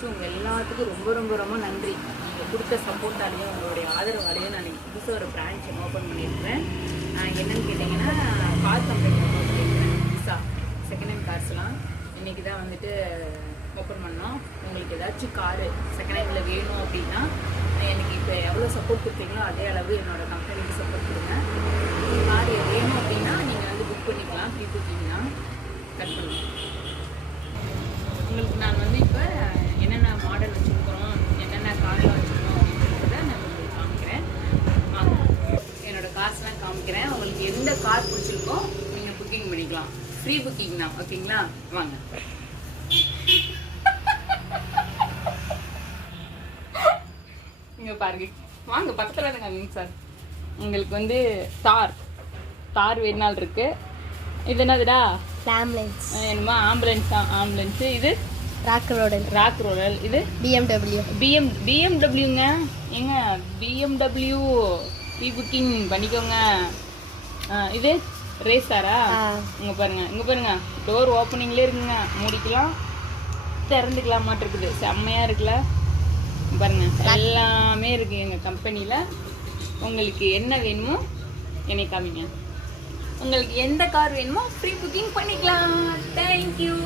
So உங்கள் எல்லாத்துக்கும் ரொம்ப ரொம்ப ரொம்ப நன்றி. நீங்கள் கொடுத்த சப்போர்ட்டாலேயும் உங்களுடைய ஆதரவாலேயும் நான் புதுசாக ஒரு பிரான்ச் ஓப்பன் பண்ணியிருக்கிறேன். என்னென்னு கேட்டிங்கன்னா கார் கம்பெனி ஓப்பன் பண்ணியிருக்கிறேன். விசா செகண்ட் ஹேண்ட் கார்ஸ்லாம் இன்றைக்கி தான் வந்துட்டு ஓப்பன் பண்ணோம். உங்களுக்கு ஏதாச்சும் காரு செகண்ட் ஹேண்டில் வேணும் அப்படின்னா எனக்கு இப்போ எவ்வளோ சப்போர்ட் கொடுத்தீங்களோ அதே அளவு என்னோடய கம்பெனிக்கு சப்போர்ட் கொடுங்க. கார் வேணும் அப்படின்னா நீங்கள் வந்து புக் பண்ணிக்கலாம். ப்ரீ புக்கிங்னா கட் பண்ணுங்கள். உங்களுக்கு நான் வந்து இப்போ என்னென்ன மாடல் வச்சுருக்கிறோம், என்னென்ன கார்லாம் வச்சுருக்கோம் அப்படின்றத நான் உங்களுக்கு காமிக்கிறேன். என்னோடய கார்ஸ்லாம் காமிக்கிறேன். உங்களுக்கு எந்த கார் பிடிச்சிருக்கோ நீங்கள் புக்கிங் பண்ணிக்கலாம். ஃப்ரீ புக்கிங் தான், ஓகேங்களா? வாங்க. இங்கே பாருங்க, வாங்க பக்கத்தில் இருக்காங்க சார். உங்களுக்கு வந்து தார் வேணால் இருக்குது. இது என்னதுடா? ஆம்புலன்ஸ். என்னமா ஆம்புலன்ஸ் தான். ஆம்புலன்ஸு. இது ராக் ரோடல். இது பிஎம்டபிள்யூங்க. ஏங்க பிஎம்டபிள்யூ ப்ரீ புக்கிங் பண்ணிக்கோங்க. இது ரேஸாரா? இங்கே பாருங்க டோர் ஓப்பனிங்லேயே இருக்குங்க. மூடிக்கலாம், திறந்துக்கலாம் மாட்டிருக்குது. செம்மையாக இருக்குல்ல பாருங்க. எல்லாமே இருக்குது எங்கள் கம்பெனியில். உங்களுக்கு என்ன வேணுமோ என்னை காமிங்க. உங்களுக்கு எந்த கார் வேணுமோ ஃப்ரீ புக்கிங் பண்ணிக்கலாம். தேங்க்யூ.